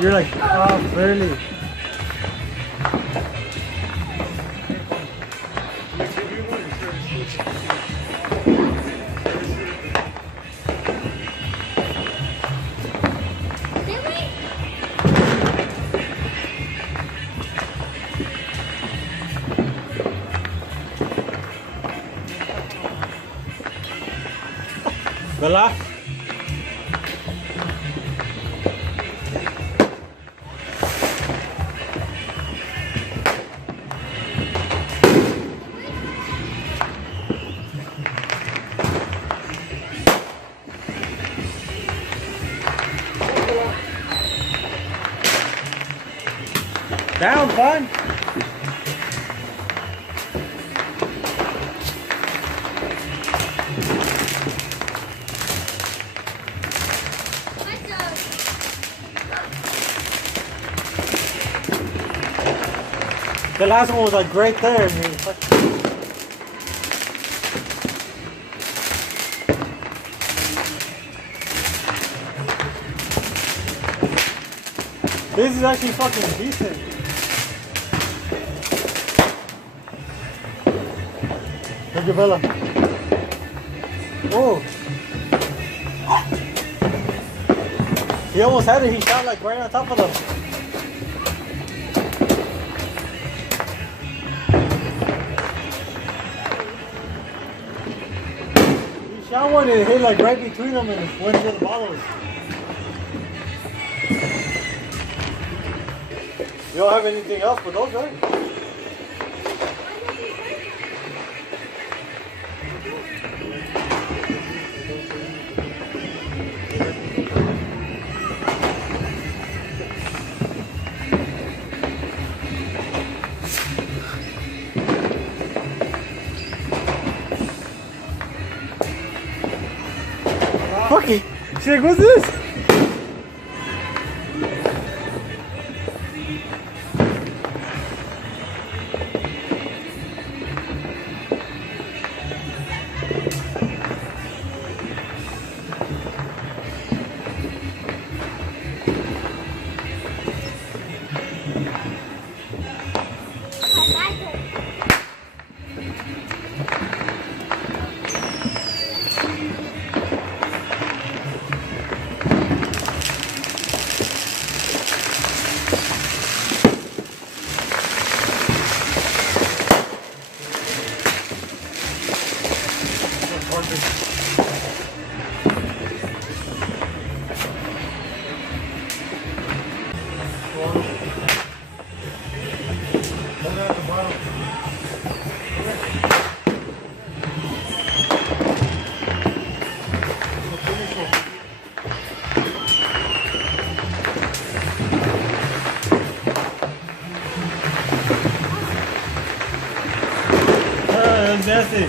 You're like, oh, barely. ¿Verdad? Down, fun. The last one was like right there. And this is actually fucking decent. Look at Bella. Oh. He almost had it. He shot like right on top of them. He shot one and it hit like right between them and it went to the bottles. You don't have anything else but those, right? Fucking, she's like, what's this? Nasty.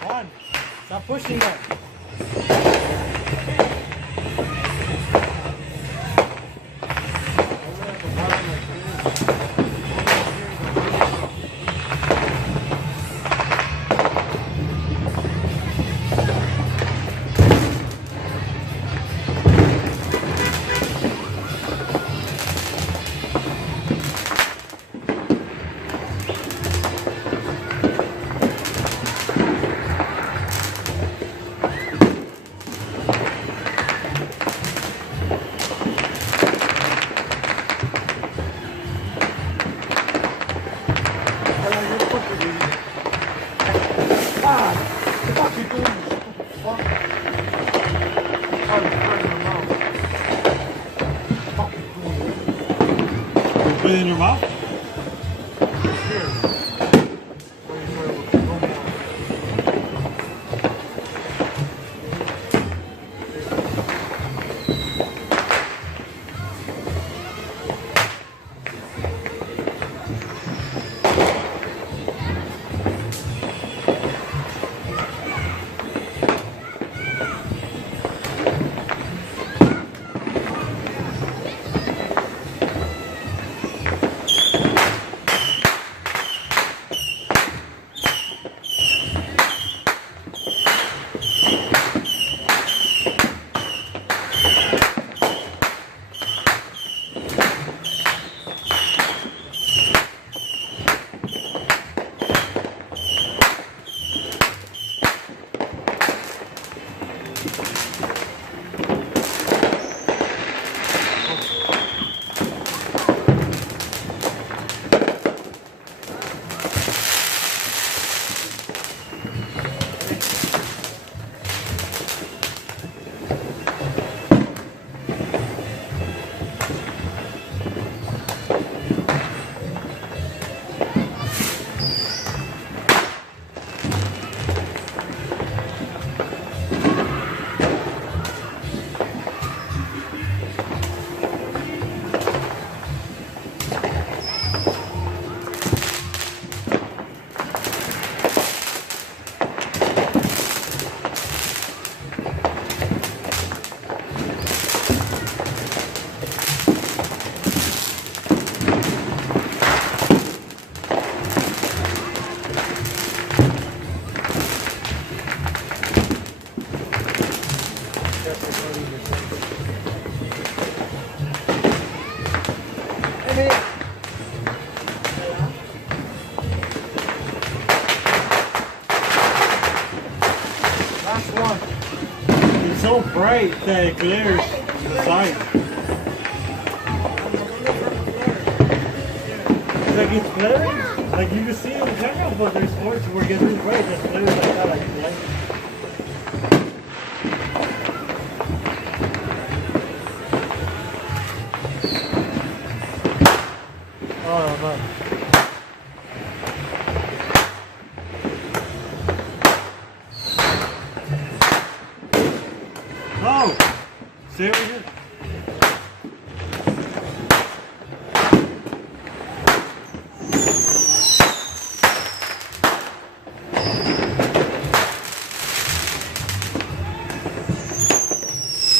Come on, stop pushing that. Put it in your mouth? bright that it glares the side. It's like it's glaring. Like you can see it in the camera, but there's parts where it gets really bright that glares like that, like the light. Oh no. Oh! Stay over here.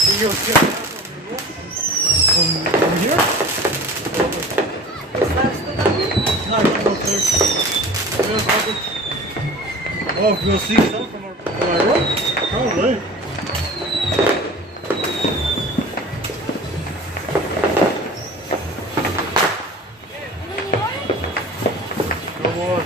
You go check it out from here? Is that still up? No, I don't go upstairs. Oh, we'll see some from our room? Probably. Come on.